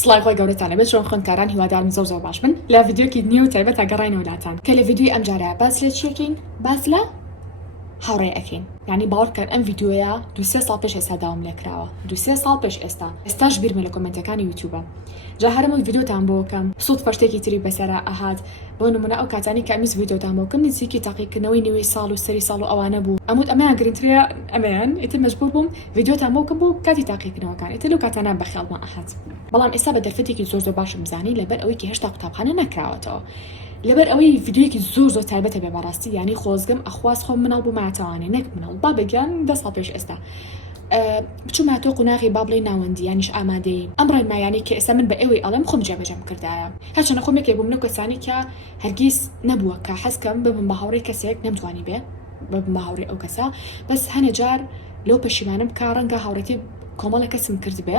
سڵای خۆی گەورەتانە بێت چۆن خوێندکاران هیوادارم زۆر باش بن لە ڤیدیۆکی نیو تایبەت تا گەڕاینەوە لاتان کە لە ڤیدیۆی ئەم جارە باس لە چیەکەین باس لە هاوڕێ ئەکەین یعنی باوەڕکەن ئەم ڤیدیۆیە 2-3 ساڵ پێش ئێستا داوام لێکراوە 2-3 ساڵ پێش ئێستاش بیرمە لە کۆمنتەکانی یوتیوبە جا هەرموو ڤیدیۆتان بۆ بکەم سوود فەرشتێکی تری بەسەرا ئەهات بۆ نمونە ئەو کاتانی کە ئەمیز ڤیدیۆتان بۆ بکەم نزیکی تاقیکردنەوەی نوێی ساڵ و سەری ساڵ و ئەوانە بوو ئەموت ئەمەیان گرنگترە ئەمەیان ئیتر مەجبوور بووم ڤیدیۆتان بۆ بکەم بۆ کاتی تاقیکردنەوەکان ئیتر لەو کاتانە بەخیاڵما ئەهات بەڵام ئێستا بە دەرفەتێکی زۆر باشم زانی لەبەر ئەوەی کە هێشتا قوتابخانە نەکراوەتەوە لەبەر ئەوەی ڤیدیۆیەکی زۆر تایبەتە بێ بەڕاستی یعنی خۆزگەم ئەخواست خۆم مناڵ بووماتەوانێ نەک مناڵ با بگیان 10 ساڵ پێش ئێستا بچووماتۆ قوناغی با بڵێ ناوەندی یانیش ئامادەی ئەم ڕێنمایانی کە ئێستا من بە ئێوەی ئەڵێم خۆم جێبەجێم کردایە هەرچەندە خۆمێکی بووم لەو کەسانی کە هەرگیز نەبووە کە حەزکەم ببم بە هاوڕێی کەسێک نەمتوانی بێ ببم بە هاوڕێی ئەو کەسە بەس هەنێ جار لەو پەشیمانم کە ڕەنگە هاوڕێتی کۆمەڵە کەسم کرد بێ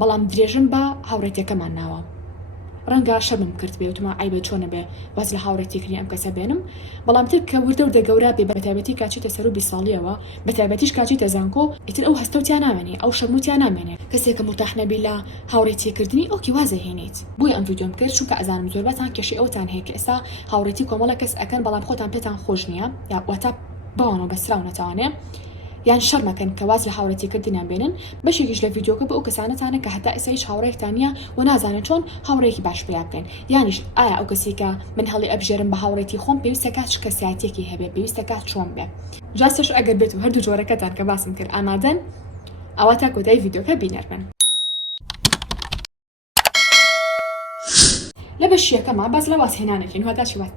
بەڵام درێژم بە هاوڕێتیەکەمان ناوە ڕەنگە شەمم کرد بێ وتما ئایبێ چۆنە بێ واز لە هاوڕێتیکردنی ئەم کەسە بێنم بەڵام تر کە وردە وردە گەورە بێ بەتایبەتی کاچیتە سەر و 20 ساڵیەوە بەتایبەتیش کاچیتە زانکۆ ئیتر ئەو هەستەوتیان نامێنێ ئەو شەرموتیان نامێنێ کەسێکە مرتاح نەبی لە هاوڕێتیکردنی ئەوکی وازە هێنیت بۆی ئەم ڤیدیۆم کرد چونکە ئەزانم زۆربەتان کێشی ئەوتان هەیە کە ئێستا هاوڕێتی کۆمەڵە کەس ئەکەن بەڵام خۆتان پێتان خۆش نییە یا واتە باوانەوە بەسراو نەتوانێ یان شەرمەکەن کە واز لە هاوڕێتیکردنیان بێنن بەشێکیش لە ڤیدیۆکە بە ئەو کەسانەتانە کە هەتا ئێستا هیچ هاوڕێکتان نییە و نازانن چۆن هاوڕێکی باش پیا بکەین یانیش ئایا ئەو کەسی کە من هەڵی ئەبژێرم بە هاوڕێتی خۆم پێویستە کات چ کەسایەتێکی هەبێ پێویستە کات چۆن بێ جاستش ئەگەر بێت و هەردوو جۆرەکەتان کە باسم کرد ئامادەن ئەوە تا کۆتایی ڤیدیۆکە بینەربن لە بەشیەکەمە باز لە وازهێنانەکەین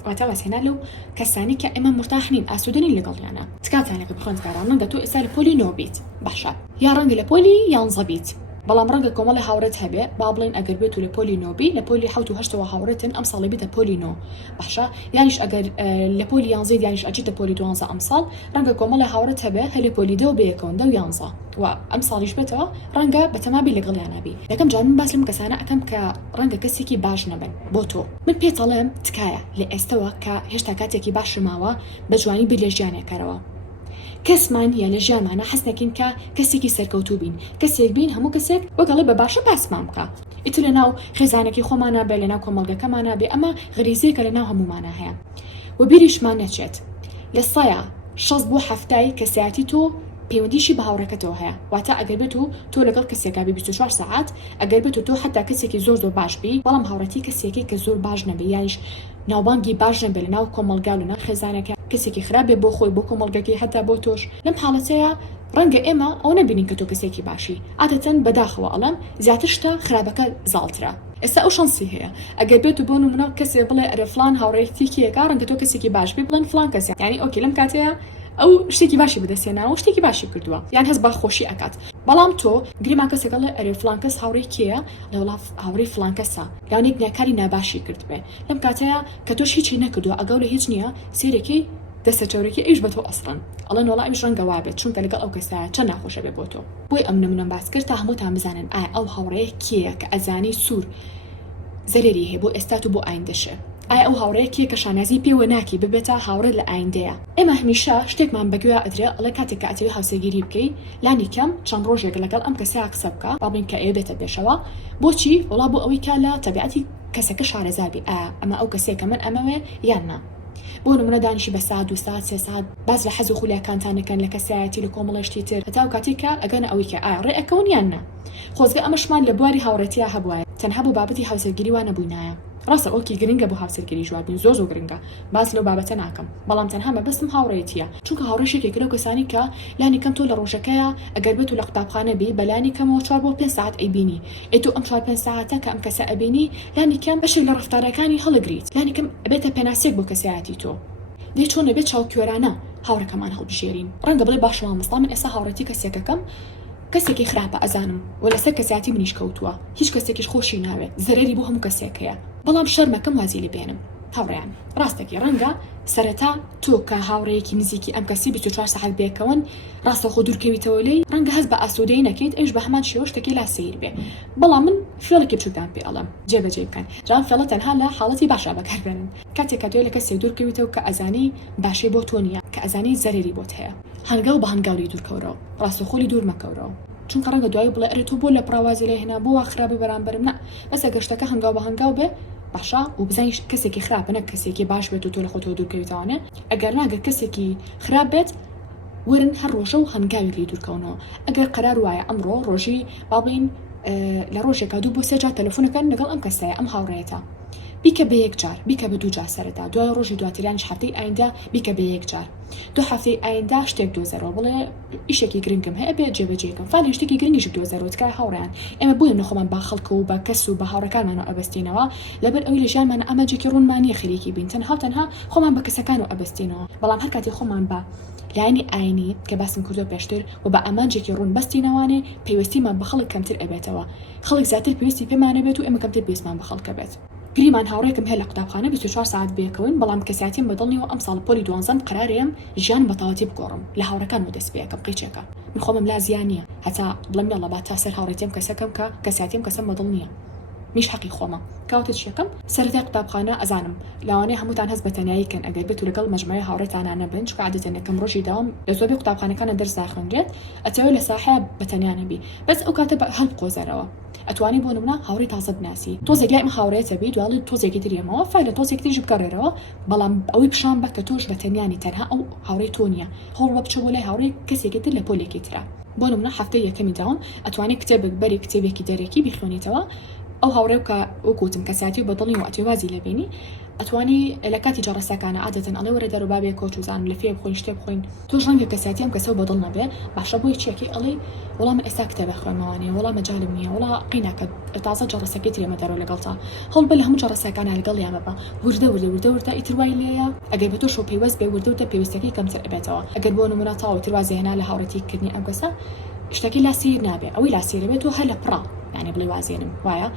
واتە وازهێنان لەو کەسانی کە ئێمە مرتاح نین ئاسوودەنین لەگەڵیانە تکاتانێکە بخۆندکاران ڕەنگە تۆ ئێستا لە پۆلی 9 بیت باشە یا ڕەنگە لە پۆلی 11 بیت بەڵام ڕەنگە کۆمەڵی هاوڕێت هەبێ با بڵێن ئەگەر بێت و لە پۆلی 9 بی لە پۆلی 7 و 8 هاوڕێتن ئەم ساڵی بیتە پۆلی 9 باشە یانیش ئەگەر لە پۆلی 11 یانیش ئەچیتە پۆلی 12 ئەم ساڵ ڕەنگە کۆمەڵی هاوڕێت هەبێ هەلێ پۆلی 2 بەیەکەوە 10 و 11 و ئەم ساڵیش بێتەوە ڕەنگە بەتەمابی لەگەڵیانەبی یەکەم جار من باس لەم کەسانە ئەەکەم کە ڕەنگە کەسێکی باش نەبن بۆ تۆ من پێتەڵێم تکایە لە ئێستەوە کە هێشتا کاتێکی باشماوە بە جوانی بیر لە ژیانێکەرەوە کەسمان یا لە ژیانمانە حەز نەکەین کە کەسێکی سەرکەوتوو بین کەسێک بین هەموو کەسێک وەگەڵی بە باشە پاسمان بکە ئیتر لە ناو خێزانێکی خۆمانە بێ لە ناو کۆمەڵگەکەمانە بێ ئەمە غریزەیەکە لە ناو هەمومانە هەیە و بیریشمان نەچێت لە سەیە 6 بۆ 7 کەسایەتی تۆ پەیوەندیشی بە هاوڕێکەتەوە هەیە واتە ئەگەر بێت و تۆ لەگەڵ کەسێکا بێ 24 ساعات ئەگەر بێت و تۆ حتا کەسێکی زۆر باش بی بەڵام هاوڕێتی کەسێکی کە زۆر باش نەبێ یانیش ناوبانگی باش نەبێ لە ناو کۆمەڵگا و ناو خێزانەکە کەسێکی خراپێ بۆ خۆی بۆ کۆمەڵگەکەی هەتا بۆ تۆش لەم حاڵەتەیە ڕەنگە ئێمە ئەو نەبینین کە تۆ کەسێکی باشی عادەتەن بەداخەوە ئەڵەم زیاتر شتە خراپەکە زاڵترە ئێستا ئەو شانسی هەیە ئەگەر بێت و بۆ نمونە کەسێ بڵێ ئەرە فلان هاوڕێتی کیەکە ڕەنگە تۆ کەسێکی باش بی بڵێن فلان کەسێ یعنی ئۆکێ لەم کاتەیە ئەو شتێکی باشی بەدەستێناوە شتێکی باشی کردووە یان هەست با خۆشی ئەکات بەڵام تۆ گریما کەسێکەڵێ ئەرێ فلان کەس هاوڕێی کێیە لە وڵات هاوڕێی فلان کەسە یانێک نیاکاری ناباشی کرد بێ لەم کاتەیە کە تۆش هیچی نەکردووە ئەگەڵ لە هیچ نییە سێرەکەی دەستە چاورێکی ئەوش بە تۆ ئەسڕن ئەڵەن وەڵا ئەوش ڕەنگە وا بێت چونکە لەگەڵ ئەو کەسایە چەند ناخۆشە بێ بۆ تۆ بۆی ئەم نمونەم باس کرد تا هەمووتان بزانن ئایا ئەو هاوڕەیە کێیە کە ئەزانی سوور زەرێری هەیە بۆ ئێستا و بۆ ئایندەشە ئایا ئەو هاوڕەیەکیە کە شانازی پێوە ناکی ببێتە هاوڕێت لە ئایندەیە ئێمە هەمیشە شتێکمان بەگوێ ئەدرێ ئەڵێ کاتێک کە ئەتەوێ هاوسەرگیری بکەیت لانی کەم چەند ڕۆژێک لەگەڵ ئەم کەسەیە قسە بکە با بڵین کە ئێوە بێتە پێشەوە بۆچی وڵا بۆ ئەوەی کە لە تەبیعەتی کەسەکە شارەزابی ئەمە ئەو کەسێکە من ئەمەوێ یان نا بۆ نمونە دانیشی بە ساعت 2 ساعت 3 ساعت باز لە حەز و خولیاکانتانەکەن لە کەسایەتی لە کۆمەڵەشتی تر هەتا و کاتێکە ئەگەنە ئەوەی کە ڕێ ئەکەون یان نا خۆزگە ئەمەشمان لە بواری هاوڕێتیە هەبووە تەنها بۆ بابەتی هاوسەرگیری وانە بووینایە ڕاستە ئۆکی گرنگە بۆ هاوسەرگیری جوابین زۆر گرنگە باز لەو بابەتە ناکەم بەڵام تەنها مەبەستم هاوڕێتیە چونکە هاوڕێشێکێک لەو کەسانی کە لانی کەم تۆ لە ڕۆژەکەیە ئەگەر بێت و لە قوتابخانە بی بەلانی کەمەوە 4 بۆ 5 ساعت ئەیبینی ئێتو ئەم 4-5 ساعتە کە ئەم کەسە ئەبینی لانی کەم بەشێک لە ڕەفتارەکانی هەڵەگریت لانی کەم ئەبێتە پێناسێک بۆ کەسایەتی تۆ دێ چۆن نەبێت چاوکێرانە هاوڕەکەمان هەڵبژێرین ڕەنگە بڵێ باش مامۆستا من ئێستا هاوڕێتی کەسێکەکەم کەسێکی خراپە ئەزانم و لەسەر کەسایەتی منیش کەوتووە هیچ کەسێکیش خۆشی ناوێت زەرێری بۆ هەموو کەسێکەیە بەڵام شەرمەکەم وازی لێ بێنم هاوڕێیان ڕاستەکی ڕەنگە سەرەتا تۆ کە هاوڕێیەکی نزیکی ئەم کەسی 24 ساعت بێکەون ڕاستە خۆ دوورکەویتەوە لێی ڕەنگە هەست بە ئاسوودەی نەکەیت ئەوش بە هەمان شێوە شتێکی لا سەیر بێ بەڵام من فێڵێکی بچووکان پێ ئەڵێم جێبەجێ بکەن جان فێڵە تەنها لە حاڵەتی باشا بەکاربێنن کاتێک کە تۆ لە کەسێک دوورکەویتەوە کە ئەزانی باشەی بۆ تۆ نییە کە ئەزانی زەرێری بۆت هەیە هەنگاو بە هەنگاوی دوورکەورەوە ڕاستەخۆلی دوور مەکەورەوە چونکە ڕەنگە دوایی بڵێ ئەرێ تۆ بۆ لە پراوازی لێ هێنا بۆ وا خراپی بەرامبەرم نا بەس ئەگەر شتەکە هەنگاو بە هەنگاو بێ باشە و بزانین کەسێکی خراپە نەک کەسێکی باش بێت و تۆ لە خۆتەوە دوورکەویتەوانێ ئەگەر ناگەر کەسێکی خراپ بێت ورن هەر ڕۆژە و هەنگاوی لێ دوورکەونەوە ئەگەر قەرار وایە ئەمڕۆ ڕۆژی با بڵین لە ڕۆژێکا 2 بۆ 3 جار تەلەفۆنەکەن لەگەڵ ئەم کەسەیە ئەم هاوڕێیەتە بیکە بە 1 جار بیکە بە 2 جار سەرەتا دوای ڕۆژی دواتریانش هەفتەی ئایندا بیکە بە 1 جار 2 هەفتەی ئایندا شتێک دۆزەرەوە بڵێ ئیشێکی گرنگم هەیە بێ جێبەجێکم فانی شتێکی گرنگیش دۆزەرەوە تکای هاوڕێیان ئێمە بووین نەخۆمان با خەڵکە و بە کەس و بە هاوڕەکانمانەوە ئەبەستینەوە لەبەر ئەوی لە ژیانمان ئەمەجێکی ڕوونمانیە خەریکی بین تەنها خۆمان بە کەسەکان و ئەبەستینەوە بەڵام هەر کاتی خۆمان بە لایەنی ئاینی کە باسم کردو پێشتر و بە ئەمانجێکی ڕوون بەستینەوانێ پێویستیمان بە خەڵک کەمتر ئەبێتەوە خەڵک زیاتر پێویستی پێمانە بێت و ئێمە کەمتر پێویستمان بە خەڵکە بێت گریمان هاوڕێکم هەیە لە قوتابخانە 24 ساعت بێکەون بەڵام کەساتیم بەدڵنیەوە ئەم ساڵ پۆلی 12 قەرارێم ژیان بەتەواتی بگۆڕم لە هاوڕەکان و دەست پێیەکەم قیچێکە من خۆمم لا زیانیە هەتا بڵم یاڵا با تا سەر هاوڕێتیم کەسەکەم کە کەساتیم کەسم بەدڵ نییە میش حەقی خۆمە کاوتت شەکەم سەرەتای قوتابخانە ئەزانم لاوانەیە هەمووتان هەست بە تەناییکەن ئەگەر بێت و لەگەڵ مەجموعەی هاوڕێتانانە بن چکە عادەتەن یەکەم ڕۆژی داوام لە زۆربەی قوتابخانەکانە دەرس داخوێنرێت ئەتەوێت لە ساحەیە بە تەنیا نەبی بەس ئەو کاتە هەڵبقۆزەرەوە ئەتوانی بۆ نمونە هاوڕێی تازە بناسی تۆزێک لای ئەم هاوڕێتە بی دوڵی تۆزێکی تریەمەوە فایلە تۆزێک تریش بگەڕێرەوە بەڵام ئەوەی پیشان بە کە تۆش بە تەنیانی تەنها ئەو هاوڕێی تۆ نییە هەوڵ بە بچە بۆ لای هاوڕێی کەسێکی تر لە پۆلێکی ترە بۆ نمونە هەفتەی یەکەمی داوام ئەتوانێت کتێبێک بەری کتێبێکی دەرێکی بیخوێنیتەوە ئەو هاوڕێ کە وەکوتم کەساتی بەدڵنی و ئەتێوازی لەبینی ئەتوانی لە کاتی جەڕەسەکانە عادەتەن ئەڵێ وەرە دەرو بابێ کۆچ و زانم لە فێ بخۆین شتێ بخۆین تۆش ڕەنگە کەساتی ئەم کەسە بەدڵ نەبێ باشە بۆی چێکی ئەڵێ وەڵام من ئێستا کتێبە خوێنمەوانێ وەڵام مەجالم نییە وەڵا قیناکە تازە جەڕەسەکەی ترێمە دەرەوە لەگەڵتا هەڵ بە لە هەموو جەڕەسەکانە لەگەڵ یامە بە وردە ئیتروای لێیە ئەگەر بە تۆ شۆ پێوەست بێ وردە پێویستەکەی کەمتر ئەبێتەوە ئەگەر بۆ نمونە تاوە تروازی هێنا لە هاوڕێتیکردنی ئەم کەسە شتێکی لاسیر نابێ ئەوەی لاسیرە بێت و هەر لە پڕا یعنی بڵێ وازێنم وایە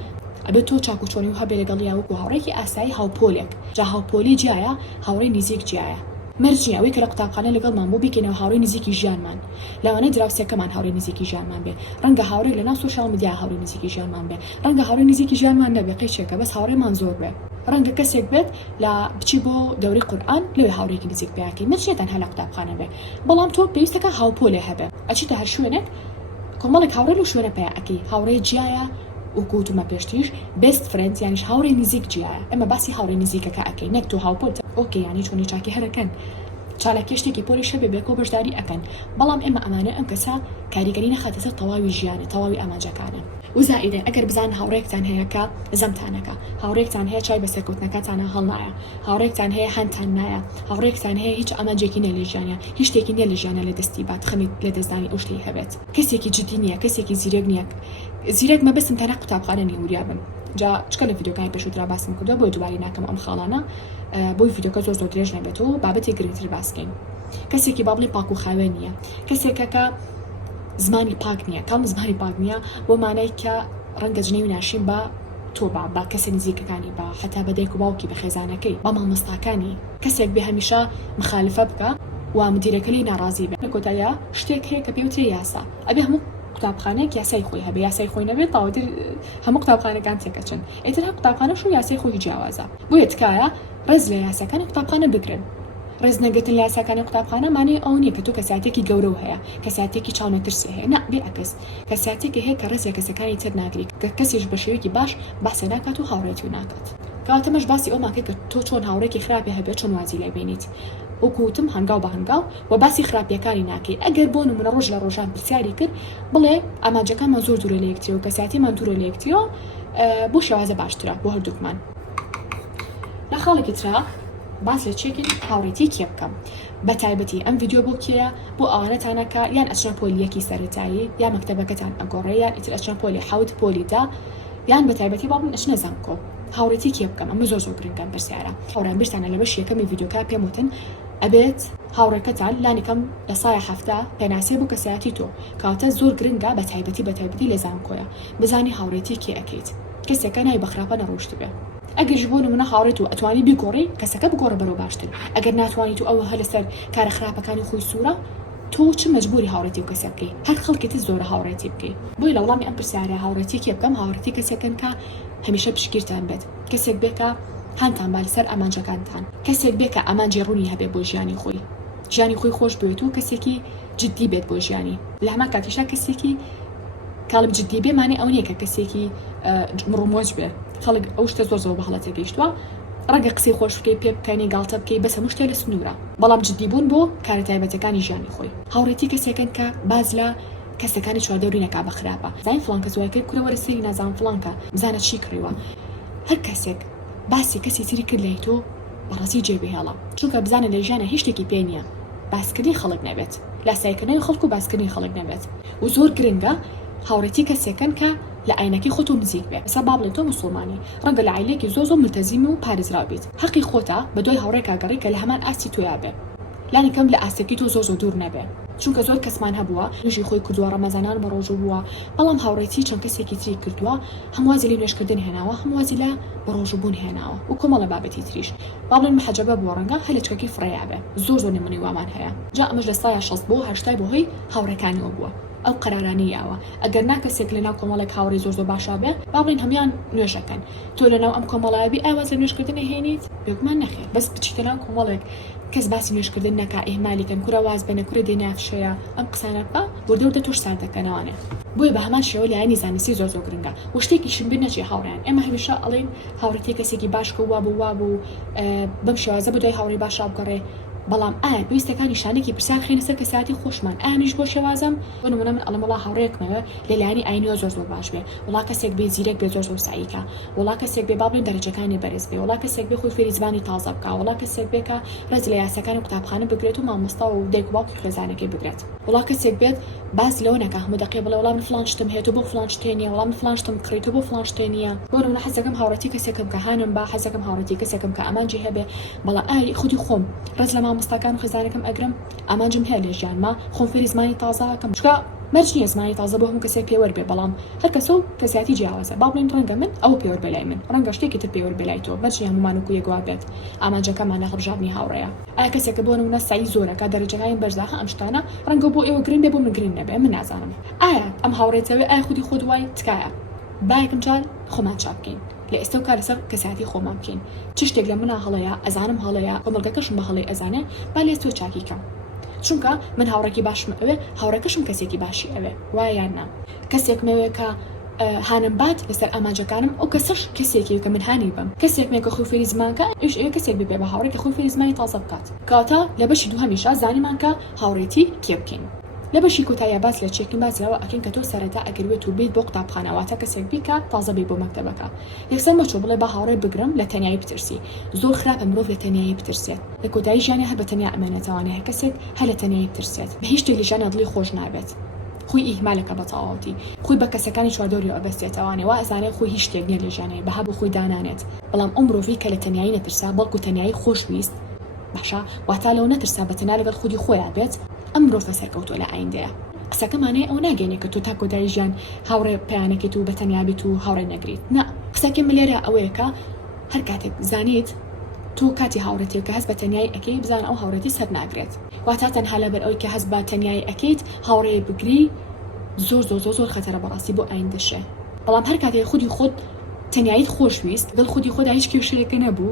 ئەبێت تۆ چاکوچۆنی و هەبێ لەگەڵ یاوەکو هاوڕێکی ئاسایی هاوپۆلێک جا هاوپۆلی جیایە هاوڕێی نزیک جیایە مەرجی ئەوەی کە لە قوتابخانە لەگەڵمان بۆ بیکەنەوە هاوڕێی نزیکی ژیانمان لەوانەیە دراوسێکەمان هاوڕێی نزیکی ژیانمان بێ ڕەنگە هاوڕێک لە ناو سوشال میدیا هاوڕێی نزیکی ژیانمان بێ ڕەنگە هاوڕێی نزیکی ژیانمان نەبێ قیچێکە بەس هاوڕێمان زۆر بێ ڕەنگە کەسێک بێت لە بچی بۆ دەورەی قورئان لەوێ هاوڕێکی نزیک بیاکەی مەرجێتەن هەر لە قوتابخانە بێ بەڵام تۆ پێویستەکە هاوپۆلێ هەبێ ئەچیتە هەر شوێنێک کۆمەڵێک هاوڕێ و شوێنە پیاکەی هاوڕێی جیایە وەکوتمە پێشتیش بێست فرێند یانیش هاوڕێی نزیک جیایە ئەمە باسی هاوڕێی نزیکەکە ئەکەی نەک تۆ هاوپۆل ئۆکێ ینی چۆنی چاکی هەرەکەن چالاکێشتێکی پۆلی شەبێ بێکۆ بەشداری ئەکەن بەڵام ئێمە ئەمانە ئەم کەسە کاریگەری نەخاتە سەر تەواوی ژیانە تەواوی ئاماجەکانە وزائیدە ئەگەر بزان هاوڕێکتان هەیەکە زەمتانەکە هاوڕێکتان هەیە چای بەسەرکەوتنەکەتانە هەڵ نایە هاوڕێکتان هەیە هەندتان نایە هاوڕێکتان هەیە هیچ ئاماجێکی نە لە ژیانە هیچ شتێکی نە لە ژیانە لە دەستی بات خەمیت لە دەستدانی ئەو شتەی هەبێت کەسێکی جدی نییە کەسێکی زیرەک نییە زیرەک مەبەستم تەنها قوتابخانە نیوریا بن جا چکە لە ڤیدیۆکانی پێشووترا باسم کردووە بۆی دووبارەی ناکەم ئەم خاڵانە بۆی ڤیدیۆکە زۆر درێژ نەبێتەوە بابەتی گرنگتر باسکەین کەسێکی با بڵێ پاک و خاوێن نییە کەسێکە کە زمانی پاک نییە کام زمانی پاک نییە بۆ مانای کە ڕەنگە جنێوی ناشین بە تۆ با کەسە نزیکەکانی بە حتا بە دایک و باوکی بە خێزانەکەی با مامۆستاکانی کەسێک بێ هەمیشە مخالفە بکە و مدیرەکە لێی ناڕازی بێت لە کۆتایە شتێک هەیە کە پێوترێ یاسا ئەبێ هەموو قوتابخانەیەک یاسای خۆی هەبێ یاسای خۆی نەبێت تاوەتر هەموو قوتابخانەکان تێکەچن ئیتر هەر قوتابخانەش و یاسای خۆی جیاوازە بۆیە تکایە ڕێز لە یاساکانی قوتابخانە بگرن ڕێز نەگرتن لە یاساکانی قوتابخانە مانای ئەو نییە کە تۆ کەساتێکی گەورە هەیە کەساتێکی چاونەترسی هەیە نا بێ ئەکەس کەساتێکی هەیە کە ڕێز لە کەسەکانی تر ناگری کە کەسیش بە شێوەیەکی باش باسێ ناکات و هاوڕێتی و ناکات کاتەمەش باسی ئەوماکە کە تۆ چۆن هاوڕێکی خراپی هەبێت چۆن وازی لێ بینیت وەکوتم هەنگاو بە هەنگاو و باسی خراپیەکانی ناکەی ئەگەر بۆ نمونە ڕۆژ لە ڕۆژان پرسیاری کرد بڵێ ئاماجەکانمان زۆر دوورە لە یەکتریەوە کەساتیمان دوورە لە یەکتریەوە بۆ شێوازە باشترە بۆ هەردووکمان لە خاڵێکی ترا باس لە چێکن هاوڕێتی کێ بکەم بە تایبەتی ئەم ڤیدیۆ بۆ کێیە بۆ ئەوانەتانەکە یان ئەچنە پۆلیەکی سەرەتایی یا مەکتەبەکەتان ئەگۆڕێ یان ئیتر ئەچنە پۆلی حەوت پۆلی دا یان بە تایبەتی با بڵێن ئەچنە زانکۆ هاوڕێتی کێ بکەم ئەمە زۆر گرنگە پرسیارە هاوڕێن بیرتانە لە بەش یەکەمی ڤیدیۆکە پێم وتن ئەبێت هاوڕێکەتان لانیکەم لە سایە هەفتە پێناسێ بۆ کەسایەتی تۆ کاتە زۆر گرنگە بە تایبەتی لە زانکۆیە بزانی هاوڕێتی کێ ئەەکەیت کەسێکە نای بەخراپە نەڕۆشت بێ ئەگەر بۆ نمونە هاوڕێت و ئەتوانی بیگۆڕی کەسەکە بگۆڕە بەرەو باشتر ئەگەر ناتوانیت و ئەوە هە لەسەر کارە خراپەکانی خۆی سوورە تۆ چ مەجبوری هاوڕێتی و کەسە بکەی هەر خەڵکێتی زۆرە هاوڕێتی بکەی بۆی لە وەڵامی ئەم پرسیارە هاوڕێتی کێ بکەم هاوڕێتی کەسێکن کە هەمیشە پشگیرتان بێت کەسێک بێکە هەندتان با لەسەر ئامانجەکانتان کەسێک بێکە ئامانجی ڕوونی هەبێت بۆ ژیانی خۆی خۆش بێت و کەسێکی جددی بێت بۆ ژیانی لە هەمان کاتیشا کەسێکی کاڵ جددی بێمانێ ئەو نییە کە کەسێکی مڕۆمۆج بێ خەڵک ئەو شتە زۆر زۆر بەهەڵە تێگەیشتووە ڕەنگە قسەی خۆش بکەی پێ بکەنی گاڵتە بکەی بەس هەموو شتێ لە سنوورە بەڵام جددی بوون بۆ کارە تایبەتەکانی ژیانی خۆی هاوڕێتی کەسێکن کە باز لە کەسەکانی چواردەوری نەکا بە خراپە زین فڵان کەس وای کرد کورە وەرە سەری نازان فڵانکە بزانە چی کڕیوە هەر کەسێک باسی کەسی تری کرد لای تۆ بەڕاستی جێبهێڵە چونکە بزانە لە ژیانە هیچ شتێکی پێ نییە باسکردنی خەڵک نەبێت لاسایکردنەوەی خەڵک و باسکردنی خەڵک نەبێت و زۆر گرنگە هاوڕێتی کەسێکن کە لە ئاینەکەی خۆت و نزیک بێ ئێستا با بڵێن تۆ موسڵمانی ڕەنگە لە عیلێکی زۆر ملتەزیم و پارێزراو بیت حەقی خۆتە بە دوای هاوڕێک ئاگەڕی کە لە هەمان ئاستی تۆیا بێ لانی کەم لە ئاستێکی تۆ زۆر دوور نەبێ چونکە زۆر کەسمان هەبووە نوێژی خۆی کردووە ڕەمەزانان بەڕۆژوو بووە بەڵام هاوڕێتی چەند کەسێکی تری کردووە هەموازی لە نوێژکردن هێناوە هەموازی لە بەڕۆژوبوون هێناوە و کۆمەڵە بابەتی تریش با بڵێن محەجەبە بووە ڕەنگە هەلەچکەکی فڕێیا بێ زۆر نمونەی وامان هەیە جا ئەمەش لە سایە 60 بۆ 80 بۆ هۆی هاوڕەکانیەوە بووە ئەو قەرارانیەوە ئەگەر ناکەسێک لەناو کۆمەڵێک هاوڕێی زۆر باشا بێ با بڵێن هەمیان نوێژەکەن تۆ لەناو ئەم کۆمەڵایبی ئاواز لە نوێژکردن هێنیت بێگومان نەخێت بەس بچیتە ناو کۆمەڵێک کەس باسی نوێژکردن نەکا ئێهمالیکەن کورە واز بنە کورە دێنافشەیە ئەم قسانە بە وردە تۆش سان دەکەنەوەنێ بۆیە بە هەمان شێوە لایەنی زانستی زۆر گرنگە و شتێکی شنبیر نەچێ هاوڕیان ئێمە هەمیشە ئەڵێن هاوڕێتی کەسێکی باشکە وابوو بەم شێوازە بە دوای هاوڕێی باشا بگەڕێ بەڵام ئایا پێویستەکانی شانێکی پرسیار خێنە سەر کەساتی خۆشمان ئانیش بۆ شێوازم بۆ نمونە من ئەڵێم وڵا هاوڕێکمەوە لەلایەنی ئاینیۆ زۆر باش بێ وڵا کەسێک بێ زیرەک بێ زۆر ساییکە وڵا کەسێک بێ با بڵێن دەرەجەکانی بەرز بێ وڵا کەسێک بێ خۆی فێری زمانی تازە بکە وڵا کەسێک بێ کە ڕێز لە یاسەکانی قوتابخانە بگرێت و مامۆستا و دایک و باوکی خێزانەکەی بگرێت وڵا کەسێک بێت باز لەوە نەکە هەموو دەقێ بڵێ وڵام فڵان شتم هەیە بۆ فڵان شتێ نییە وڵام فڵان شتم کڕیت بۆ فڵان شتێ نییە بۆ نمونە حەزەکەم هاوڕێتی کەسێکم کە هانم با حەزەکەم هاوڕێتی کەسێکم کە ئامانجی هەبێ بەڵام ئای خودی خۆم ڕێز لە مامۆستاکان و خێزانەکەم ئەگرم ئامانجم هەیە لە ژیانما خۆم فێری زمانی تازەکەم چکە مەرج نییە زمانی تازە بۆ هەموو کەسێک پێوە بێ بەڵام هەر کەسە و کەسیاتی جیاوازە با بڵێن ڕەنگە من ئەو پێوە بەلای من ڕەنگە شتێکی تر پێوە بەلای تۆ مەرجی هەمومان وەکو یەکوا بێت ئامانجەکەمانە هەڵبژاردننی هاوڕێیە ئایا کەسێکە بۆ نمونە سایی زۆرەکە دەرەجەکانی بەرزاها ئەم شتانە ڕەنگە بۆ ئێوە گرنگ بێ بۆ من گرنگ نەبێ من نازانم ئایا ئەم هاوڕێتەوەی ئایا خودی خۆت وای تکایە باەکەم جار خۆمان چاک بکەین لە ئێستا و کار لەسەر کەساتی خۆمان بکەین چ شتێک لە منە هەڵەیە ئەزانم هەڵەیە کۆمەڵگەکەشم بە هەڵەی ئەزانێ با لێ تۆ چاکیکەم چونکە من هاوڕێکی باشم ئەوێ هاوڕێکەشم کەسێکی باشی ئەوێ وایە یان نا کەسێک مەوێ کە هانم بات لەسەر ئامانجەکانم ئەو کەسەش کەسێکی کە من هانی بم کەسێک مێکە خۆی فێری زمانکە ئەوش ئەوێ کەسێک بێ بە هاوڕێک کە خۆی فێری زمانی تازە بکات کاتە لە بەشی دوو هەمیشە زانیمان کە هاوڕێتی کێ بکەین لە بەشی کۆتاییە باس لە چێکین باسەوە ئەکەین کە تۆ سەرەتا ئەگەروێت و بیت بۆ قوتابخانەواتە کەسێک بیکە تازە بێ بۆ مەکتەبەکە یەکسەر مەچۆ بڵێ بە هاوڕێ بگرم لە تەنیایی بترسی زۆر خراپە مرۆڤ لە تەنیایی بترسێت لە کۆتایی ژیانی هەر بە تەنیا ئەمانێتەوانێ کەسێک هەر لە تەنیایی بترسێت بە هیچ شتێک لە ژیانە دڵی خۆش نابێت خۆی ئیهمالەکە بە تەواوەتی خۆی بە کەسەکانی چواردەوری ئەبەستێتەوانێ وا ئەزانێ خۆی هیچ شتێک نییە لە ژیانەیە بەها بۆ خۆی دانانێت بەڵام ئەو مرۆڤی کە لە تەنیایی نەترسا بەڵکو تەنیایی خۆشویست باشە واتا لەو نەترسا بە تەنیا لەگەڵ خودی خۆیان بێت ئەم مرۆڤ بەسەرکەوتووە لە ئایندەیە قسەکەمانەیە ئەو ناگەێنێ کە تۆ تا کۆتایی ژیان هاوڕێ پەیانەکەیت و بە تەنیابیت و هاوڕێ نەگریت نا قسەکەم لێرە ئەوەیە کە هەر کاتێک زانیت تۆ کاتی هاوڕێتی کە هەست بە تەنیایی ئەەکەی بزان ئەو هاوڕێتی سەر ناگرێت واتا تەنها لەبەر ئەوەی کە هەست بە تەنیایی ئەەکەیت هاوڕێ بگری زۆر خەتەرە بەڕاستی بۆ ئایندەشێ بەڵام هەر کاتێک خودی خۆت تەنیاییت خۆشویست دڵ خودی خۆدا هیچ کێشەیەکە نەبوو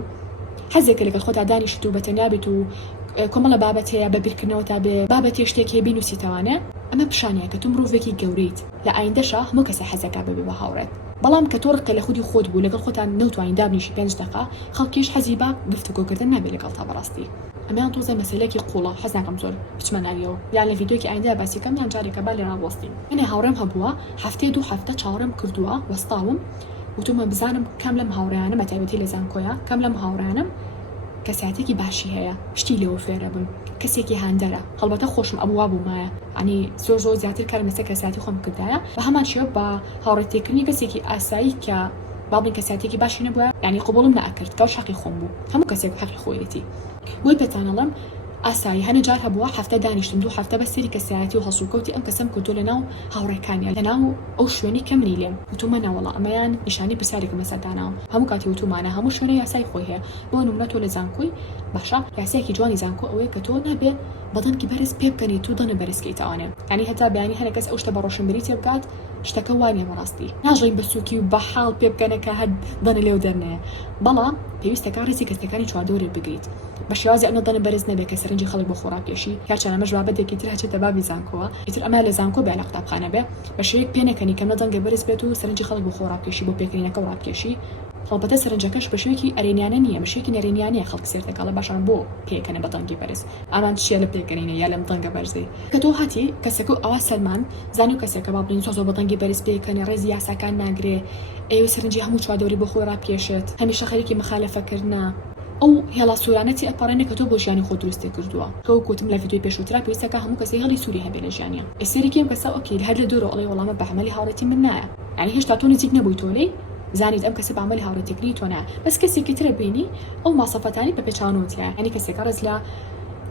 حەزێکە لەگەڵ خۆتا دانیشت و بە تەنیابێت و کۆمەڵە بابەت هەیە بە بیرکردنەوە تا بێ بابەتی شتێک هەیە بینوسیتەوانێ ئەمە پیشانەیە کە تۆ مرۆڤێکی گەورەیت لە ئایندەشە هەموو کەسە حەزەکە ببێ بە هاوڕێت بەڵام کە تۆ ڕقە لە خودی خۆت بوو لەگەڵ خۆتان نەوتوانین دابنیشی 5 دقیقە خەڵکیش حەزی بە گفتوگۆکردن نابێت لەگەڵ تا بەڕاستی ئەمیان تۆزە مەسەلەیەکی قوڵە حەز ناکەم زۆر بچمە ناویەوە یان لە ڤیدیۆکی ئایندە باسیکەم یان جارێکە با لێرە وەستین منێ هاوڕێم هەبووە هەفتەی 2 هەفتە چاوەڕێم کردووە وەستاوم وتومە بزانم کام لەم هاوڕێیانە بە تایبەتی لە زانکۆیە کام لەم هاوڕێیانم کەساتێکی باشی هەیە شتی لێوە فێرە بم کەسێکی هاندەرە هەڵبەتە خۆشم ئەبووا بوومایە ئەنی زۆر زیاتر کارم لەسەر کەساتی خۆم کردایە بە هەمان شێوە بە هاوڕێتێکردنی کەسێکی ئاسایی کە باڵین کەساتێکی باشی نەبووە یعنی قبوڵم نەکرد کەوش حەقی خۆم بوو هەموو کەسێک حەقی خۆیەتی بۆی پێتانەڵم ئاسایی هەنە جار هەبووە هەفتە دانیشتم 2 هەفتە بە سەری کەسایەتی و هەڵسوکەوتی ئەم کەسم کردو لەناو هاوڕێکانیان لەناو ئەو شوێنی کە منی لێم وتومە ناوەڵە ئەمەیان نیشانی پرسیارێکم لەسەرداناوە هەموو کاتی وتومانە هەموو شوێنە یاسای خۆی هەیە بۆ نمونە تۆ لە زانکۆی باشە یاسایەکی جوانی زانکۆ ئەوەیە کە تۆ نابێ بەدەنکی بەرز پێ بکەنی تو دەنە بەرزکەیتەوانێ یعنی هەتا بەیانی هەر کەس ئەو شتە بە ڕۆشنبیری تێ بکات شتەکە وانە بەڕاستی ناژین بە سووکی و بە حاڵ پێ بکەنە کە هەر دەنە لێو دەرنەیە بەڵام پێویستە ڕێزی کەسەکانی چواردەورێ بگریت بە شێوازی ئەمە دەنە بەرز نەبێت کە سەرنجی خەڵک بۆ خۆراپێشی یا چەنەمەش بابەتێکی تر هەچێتە بابی زانکۆوە ئیتر ئەمە لە زانکۆ بێ لە قوتابخانە بێ بە شێوەیەک پێنەکەنی کەم دەنگە بەرز بێت و سەرنجی خەڵک بۆ خۆراپێشی بۆ پێکردنەکە و ڕاپکێشی هەڵبەتە سەرنجەکەش بە شێوەیەکی ئەرێنیانە نییە بەشێکی نەرێنیانەیە خەڵک سێرتەکەڵە باشان بۆ پێکەنە بە دەنگی بەرز ئامان چیە لە پێکەنینە یا لەم دەنگە بەرزەی کە تۆ هاتی کەسەکە ئەوا سەلمان زانانی کەسێکە با بڵین زۆ بە دەنگی بەرز پێکەنە ڕێزی یاساکان ناگرێ ئێوە سەرنجی هەموو چوادەوری بۆ خۆی ڕاپکێشێت هەمیشە خەریکی مخالەفەکردنە ئەو هێڵا سوورانەتی ئەپەڕێنە کە تۆ بۆ ژیانی خۆ دروستێ کردووە کە کوتم لە ڤیدیۆی پێشووترا پێویستەکە هەموو کەسی هەڵی سووری هەبێ لە ژیانیان ئێستێریکێم کەسا ئۆکێ هەر لە دوورە ئەڵێ وەڵامە بە عەمەلی هاوڕێتی من نایە یعنی هێشتا تۆ نزیک نەبووی تۆلەی زانیت ئەم کەسە بە عەمەلی هاوڕێتیکردنی تۆ نایە بەس کەسێکی ترە بینی ئەو ماسەفەتانی بە پێچاونەوتیە یعنی کەسێکە ڕێز لە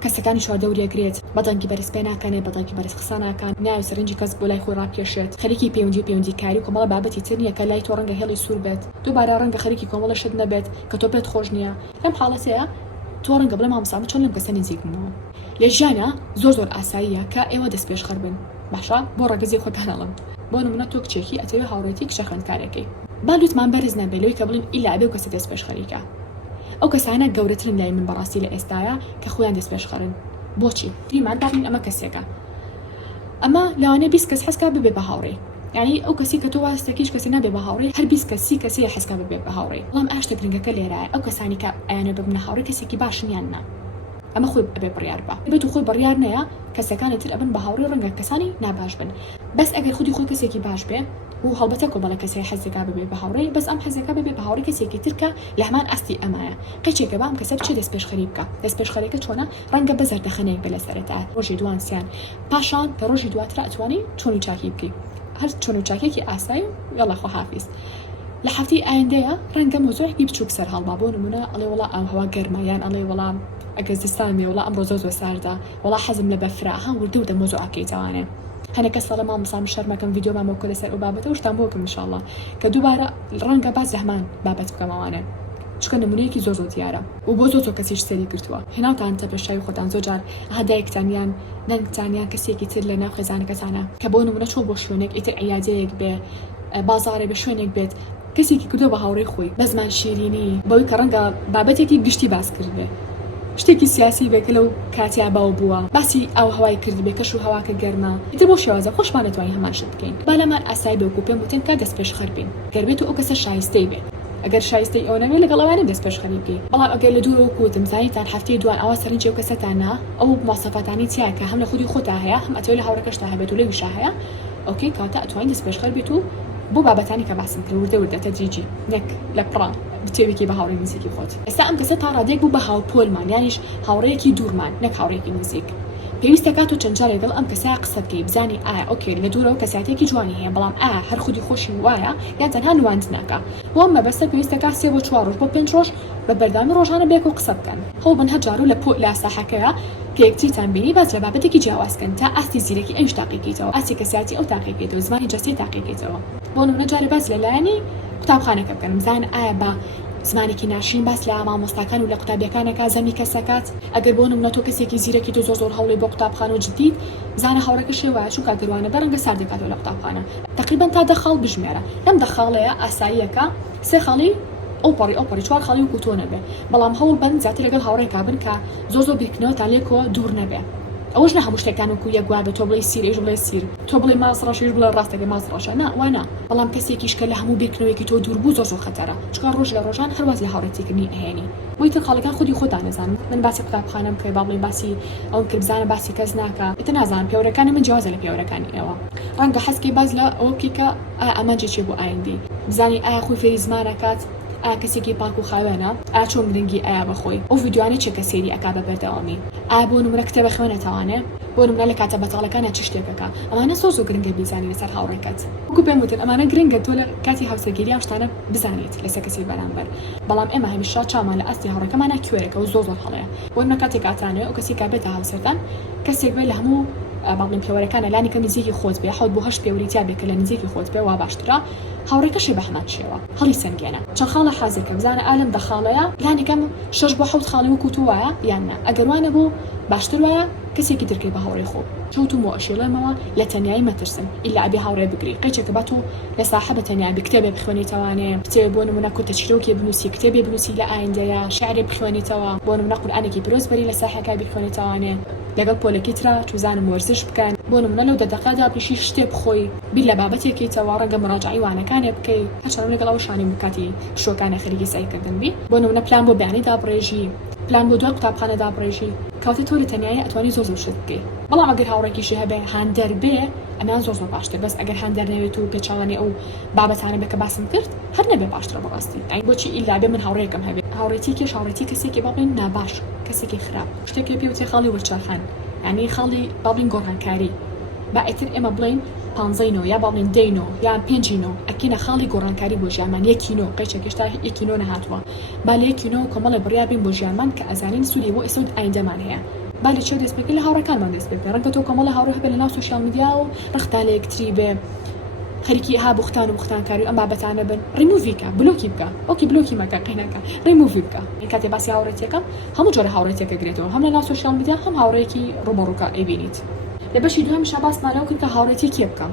کەسەکانی چواردەوریەگرێت بەدەنگی بەرز پێ ناکەنێ بەدەنگی بەرز قساناکان ناوی سەرنجی کەس بۆ لای خۆی ڕاپکێشێت خەریکی پەیوەندی کاری کۆمەڵە بابەتی تر نییە کە لای تۆ ڕەنگە هێڵی سوور بێت دووبارە ڕەنگە خەریکی کۆمەڵە شت نەبێت کە تۆ پێت خۆش نییە لەم حاڵەتەیە تۆ ڕەنگە بڵێ مامۆستا چۆن لەم کەسە نزیک بوومەوە لە ژیانە زۆر ئاساییە کە ئێوە دەست پێشخەر بن باشە بۆ ڕەگەزی خۆتان هەڵن بۆ نمونە تۆ کچێکی ئەتەوێ هاوڕێتی کچە خوێندکارێکی با لوتمان بەرز نەبێ لەوەی کە بڵین ئیلا ئەبێ و کەسە دەست پێشخەریکە ئەو کەسانە گەورەترن لای من بەڕاستی لە ئێستاە کە خۆیان دەست پێشخەرن بۆچی فریمان دابین ئەمە کەسێکە ئەمە لەوانەیە 20 کەس حەسکا ببێ بە هاوڕێ یعنی ئەو کەسی کە تۆ واستێکیش کەسی نابێ بە هاوڕێ هەر 20 کەسی کەسی حەسکا ببێ بە هاوڕێ بەڵام ئاشتە گرنگەکە لێرایە ئەو کەسانی کە ئەیانە ببنە هاوڕێ کەسێکی باشنیان نا ئەمە خۆی ئەبێ بڕیار بە بێت و خۆی بڕیار نەیە کەسەکانی تر ئەبن بە هاوڕێ ڕەنگە کەسانی ناباش بن بەس ئەگەر خودی خۆی کەسێکی باش بێ و هەڵبەتە کۆمەڵە کەسێک حەزەکە ببێ بە هاوڕێ بەس ئەم حەزەکە ببێ بە هاوڕێ کەسێکی ترکە لە هەمان ئەستی ئەمایە قەچێکە بام کەسە بچێت دەست پێشخەری بکە دەست پێشخەرێکە چۆنە ڕەنگە بە زەردەخەنەیەک بێ لە سەرەتا ڕۆژی دوانسیان پاشان کە ڕۆژی دواترا ئەتوانی چۆن و چاکی بکەی هەر چۆن و چاکێکی ئاسایی یاڵا خۆحافیز لە هەفتەی ئایندەیە ڕەنگە مۆزوعێکی بچووک سەر هەڵما بۆ نمونە ئەڵێ وەڵا ئەم هەوا گەرمە یان ئەڵێ وەڵام ئەگەر زستانێ وڵا ئەمڕۆ زۆر ساردا وڵا حەزم لە بەفرا هەم وردە و دە مۆزوعەکەیتوانێ هەنە کەس سەڵە مامۆستا شەرمەکەم ڤیدیۆ مامۆکە لەسەر ئەو بابەتە وشتان بۆکەم انشاءالله کە دووبارە ڕەنگە باز لەهمان بابەت بکەمەوانێ چکە نمونەیەکی زۆر دیارە و بۆ زۆر کەسیش سەری گرتووە هێناوتان تەپەشای خۆتان زۆر جار هەدایەکتانیان نەنگتانیان کەسێکی تر لە ناو خێزانەکەتانە کە بۆ نمونە چۆن بۆ شوێنێک ئیتر عیادەیەک بێ بازارێ بە شوێنێک بێت کەسێکی کردو بە هاوڕێی خۆی بە زمان شیرینی بەوەی کە ڕەنگە بابەتێکی گشتی باس کرد بێ شتێکی سیاسی بێکە لەو کاتیا باو بووە باسی ئەو هەوای کرد بێ کەش و هەواکە گەرمە ئیتر بۆ شێوازە خۆشمان نەتوانین هەمان شت بکەین با لەمان ئاسایی بێ و پێم وتن کا دەست پێشخەر بین گەربێت و ئەو کەسە شایستەی بێ ئەگەر شایستەی ئەو نەبێ لەگەڵ ئەوانە دەست پێشخەری بکەین بەڵام ئەگەر لە دوورەوە کوتم زانیتان هەفتەی دوان ئەوە سەرنجی ئەو کەسەتانە ئەو مواصفاتانی چیە کە هەم لە خودی خۆتا هەیە هەم ئەتەوێت لە هاوڕێکەشتا هەبێت و لە ویشا هەیە ئۆکەی کاتە ئەتوانین دەست پێشخەر بێت و بۆ بابەتانی کە باسم کرد وردە تەدریجی نەک لە پڕان بتێوێکی بە هاوڕێی نزیکی خۆت ئێستا ئەم کەسە تا ڕادێک بوو بە هاوپۆلمان یانیش هاوڕەیەکی دوورمان نەک هاوڕێکی نزیک پێویستە کات و چەند جارێک دڵ ئەم کەسە قسە بکەی بزانی ئایا ئۆکێ لە دوورەوە کەساتێکی جوانی هەیە بەڵام ئایا هەر خودی خۆشی وایە یان تەنها نواند ناکە بۆ ئەم مەبەستە پێویستە کا 3 بۆ 4 ڕۆژ بۆ 5 ڕۆژ بە بەردامی ڕۆژانە بێک و قسە بکەن هەوڵ بن هەجار و لە پۆ لا ساحەکەیە کە یەکتریتان بینی باز لە بابەتێکی جیاوازکەن تا ئاستی زیرەکی ئەوش تاقیکەیتەوە ئاستی کەساتی ئەو تاقیکەیتەوە زمانی جەستی تاقیکەیتەوە بۆ نمونە جارێ باز لەلایەنی قوتابخانەکە بکەن بزان ئایا بە زمانێکی ناشرین باس لە مامۆستاکان و لە قوتابیەکانەکە زەمی کەسەکات ئەگەر بۆ نمونە تۆ کەسێکی زیرەکی تۆ زۆر هەوڵی بۆ قوتابخانە و جدید زانە هاوڕێکە شێوایە چونکە گەروانە بەرەنگە ساردێکاتەوە لە قوتابخانە تقریبا تا 10 خاڵ بژمێرە لەم 10 خاڵەیە ئاساییەکە 3 خاڵی ئەوپەڕی 4 خاڵی و کوتۆ نەبێ بەڵام هەوڵ بن زیاتر لەگەڵ هاوڕێکا بن کە زۆر بیرکردنەوە تا لێکەوە دوور نەبێ ئەوەش نە هەموو شتێکان وەکو یەکوا بێت تۆ بڵێ سیر ئێش بڵێ سیر تۆ بڵێ ماس ڕەشیش بڵێ ڕاستەکە ماس ڕەشە نا وانە بەڵام کەسێکیش کە لە هەموو بیرکردنەوەیەکی تۆ دوور بوو زۆر خەتەرە چکە ڕۆژ لە ڕۆژان هەرواز لە هاوڕێتیکردنی ئەهێنی بۆی تر خاڵەکان خودی خۆتان نەزانن من باسی قوتابخانەم بکەی با بڵێ باسی ئەو کرد بزانە باسی کەس ناکە ئیتر نازانم پیاوەکانی من جیازە لە پیاوەکانی ئێوە ڕەنگە حەزکی باز لە ئەوەکی کە ئەمەجێ چێ بۆ ئایندی بزانی ئایا خۆی فێری زمانەکات ئا کەسێکی پاک و خاوێنە ئا چۆن گرنگی ئایا بەخۆی ئەو ڤیدیۆانە چێ کە سێری ئەکا بە بەردەوامی ئا بۆ نمونە کتێبە خوێنەتەوانێ بۆ نمونە لە کاتە بەتاڵەکانە چ شتێکەکە ئەمانە زۆر گرنگە بیزانی لەسەر هاوڕێکەت وەکو پێم وتن ئەمانە گرنگە تۆ لە کاتی هاوسەرگیری ئەم شتانە بزانیت لەسەر کەسی بەرامبەر بەڵام ئێمە هەمیشە چامان لە ئەستی هاوڕێکەمانە کوێرەکە و زۆر هەڵەیە بۆ نمونە کاتێک ئاتانەوە ئەو کەسی کابێتە هاوسەردان کەسێک بێ لە هەموو باڵێن پیاوەکانە لانی کە نزیکی خۆت بێ حوت بۆ 8 پیاوەریتیا بێ کە لە نزیکی خۆت بێ وا باشترە هاوڕێکەشی بە هەمان شێوە هەڵی سنگێنە چەند خاڵە حازێکە بزانە ئالم دەخاڵەیە لانی کەم 6 بۆ 7 خاڵی وەکو تو وایە یان نا ئەگەر وانە بوو باشتر وایە کەسێکی ترکەی بە هاوڕێی خۆ شوتو مو أشيلموا لتنياي ما ترسم إلا أبي هاوري بقري قيتش كباتو لصاحبة تنياي بكتابة بخواني تواني كتاب بون منا كنت تشروكي بنوسي كتابي بنوسي لا عندها شعري بخواني توا بون منا قل أنا كي بروز بري لصاحبة كابي بخواني تواني لقل بولكيترا توزان مورزش بكان بون منا لو دقيقة بشي شتي بخوي بلا بابتي كي توا رقم مراجعي وانا كان بكي حشروني قلوا شاني بكاتي شو كان خريجي سايكردن بي بون منا بلان بو بعني دابريجي بلان بو دوق قطابخانة دابريجي كوتي تولي تنياي أتواني زوز وشتكي والله أقدر هاوريكي شي هبه هاندر بي أنا زوز باشتر بس أقدر هاندر نبيتو بيتشالني أو بابا أنا بك باسم كرت هر نبي باشتر بقاستي يعني بوشي إلا بي من هاوريكم هبه هاوريتي شاوريتي كسيكي بابين ناباش كسيكي خراب اشتكي بيوتي خالي وتشارخان يعني خالي بابين قرهان كاري بقيتر إما بلين بانزينو يا بابين دينو يا بينجينو أكينا خالي قرهان كاري بوجامان يكينو قيشة كشتا يكينو نهاتوا بالي يكينو كمال بريابين بوجامان كأزانين سوري وإسود أين دمان هي بالي شو ديس بكل هاورا كان ما ديس بكل رنكتو كمال هاورا هبل لنا سوشيال ميديا ورختالي كتريبه خليكي ها بختان كاريو أما بتاعنا بن ريموفيكا بلوكي بكا أوكي بلوكي ما كقيناكا ريموفي بكا كاتي بس هاوريتيكا هم جور هاوريتيكا جريتو هم لنا سوشيال ميديا هم هاوريكي روبروكا إيبينيت لبشي دوهم شباس مالو كنت هاوريتيكي بكا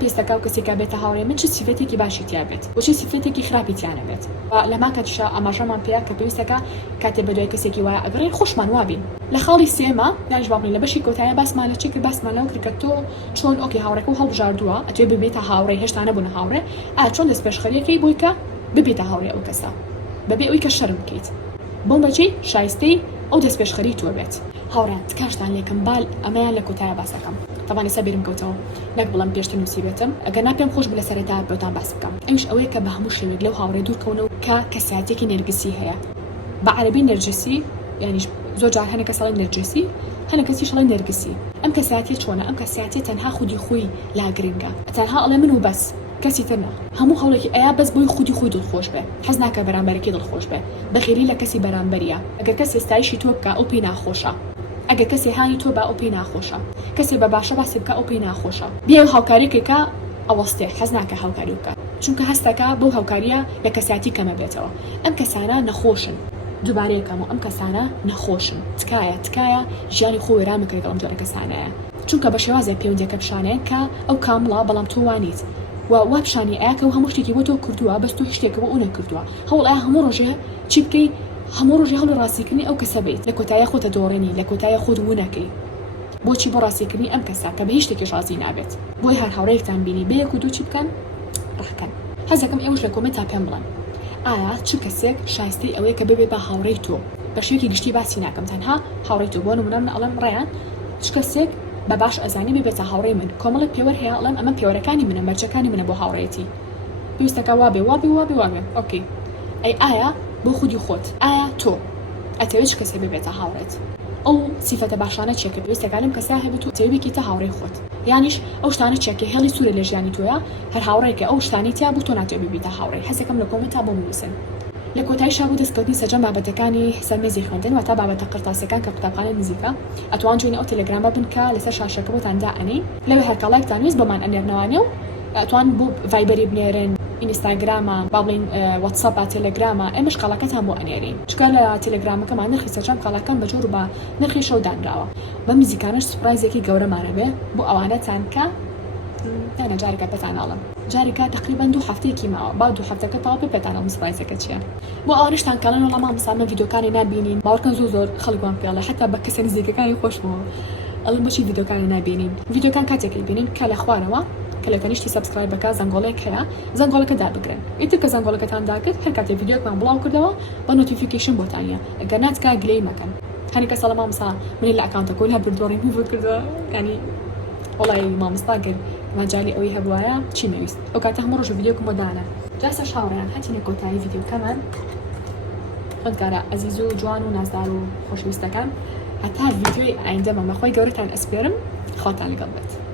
بيستكاو كسيكا بيت هاوري من شو صفتك باشي تيابت وشو صفتك خرابي تيانبت لما كتشا أما جمان بيا كبيستكا كاتب بدوي كسيكي ويا أغرين خوش من وابين لخالي سيما يعني جبابني لبشي كوتايا بس مالا تشكل بس مالا كريكتو شلون أوكي هاوريكو هل بجاردوا أتوي ببيت هاوري هشت أنا بنا هاوري شلون دسبش خليكي بويكا ببيت هاوري أو كسا ببي ويكا شرم كيت بومبجي شايستي أو دسبش خليتو بيت هاورا تكاشتان ليكم بال أما لكوتايا باسكم طبعا سبيرم كوتو لك بلان بيشتن مصيبتم اگر نابم خوش بلا سرتا بوتان باسكم ايش اوي كبهموش لو لو هاوري دور كونو كساتيكي نرجسي هي بعربي نرجسي يعني زوج هنا كسال نرجسي هنا كسي شال نرجسي ام كساتي شونا ام كساتي تنها خدي خوي لا جرينجا تنها الله منو بس كسي تنا همو هولك ايا بس بوي خدي خوي دل خوش به حزناك برامبركي دل خوش به بغيري لك كسي برامبريا اگر كسي استايشي توبكا او بينا خوشا اگر کسی هانی تو با او پی ناخوشا کسی با باشه باسی بکا او پی ناخوشا بیای هاوکاری که اوسته حزناک هاوکاری که چون که هسته که بو هاوکاریه لکساتی کم بیتوا ام کسانه نخوشن دوباره کمو ام کسانه نخوشن تکایا جانی خوی رام که کلام جاری کسانه چون که باشوازه پیوندی کبشانه که او کاملا بلام تو وانیت و وابشانی اک و هموشتی که تو کردوا بس تو هشتی که اون کردوا حول همو رجه چیکی همو رجع هول راسيكني أو كسبيت لكوتايا خود دورني لكوتايا خود ونكي بوشي براسيكني أم كسا كبهيش تكيش عزين عبت بوي هر هوريك تنبيني بيك ودو تشبكن راح كان هذا كم أوش لكومنتها بيملان تشبكسك شايستي أوي كبيبي با هوريتو بشيكي قشتي باسيناكم تنها هوريتو بونو من ألم ريان تشكسك بباش أزاني ببيتا هوري من كومل بيور هي ألم أما بيوركاني من مرجكاني من أبو هوريتي بيستكا وابي أوكي أي بو خودی خود تو اتویش کسی ببیت هاورت او صفت باشانه چکه بیست کلم کسی هبتو تبی کی تهاوری خود یعنیش اوشتانه چکه هلی سوره لجانی تویا هر هاوری که اوشتانی تیا بو تو نتبی بیت هاوری حس کم لکومنت ابو موسن لكوتاي شابو دسكتني سجن بابتكاني سميزي خندن وتا بابت قرطاسكان كقطابخانه الموسيقى اتوان جوني او تليجرام بنكا لسه شاشه كبوت عند اني لو هركا لايك تانيز بمان انرنوانيو اتوان بو فايبري بنيرن انستغرام بابلين واتساب تليجرام امش قلاكتها مو انيرين شكال تليجرام كمان نرخي سجن قلاكان بجوربا نرخي شو دان راوا بمزيكانش سبرايزكي غوره ماربه بو اوانه تانكا انا جاركه بتاعنا علم جاركه تقريبا 2 هفته كيما بعد 2 هفته كطابه بتاعنا مسبرايزكه تشيا بو اورش تان كان والله ما مسامه فيديو كان نابينين باور كان زوزور خلقوا بيلا حتى بكسن زيك كان يخوش مو الله ماشي فيديو كان نابينين فيديو كان كاتك بينين كلا اخوانوا كلا كنشتي سبسكرايب بك زنقولك هيا زنقولك دار بكرن يتك زنقولك تان داكت هل كاتي فيديو كان بلاو كردوا بنوتيفيكيشن بوتانيا قنات كا جلي مكان هاني كسلا ما مسا من الاكونت كلها بردوري مو كردا يعني والله ما مستاجر ما جالي قوي هبوايا شي ميس او كانت همرج فيديوكم ودانا جالسه شاوران حتى نكوتاي فيديو كمان خدكارا عزيزو جوانو نازدارو خوشويستكم حتى الفيديو عندما ما خوي قورت عن اسبيرم خاطر لقلبت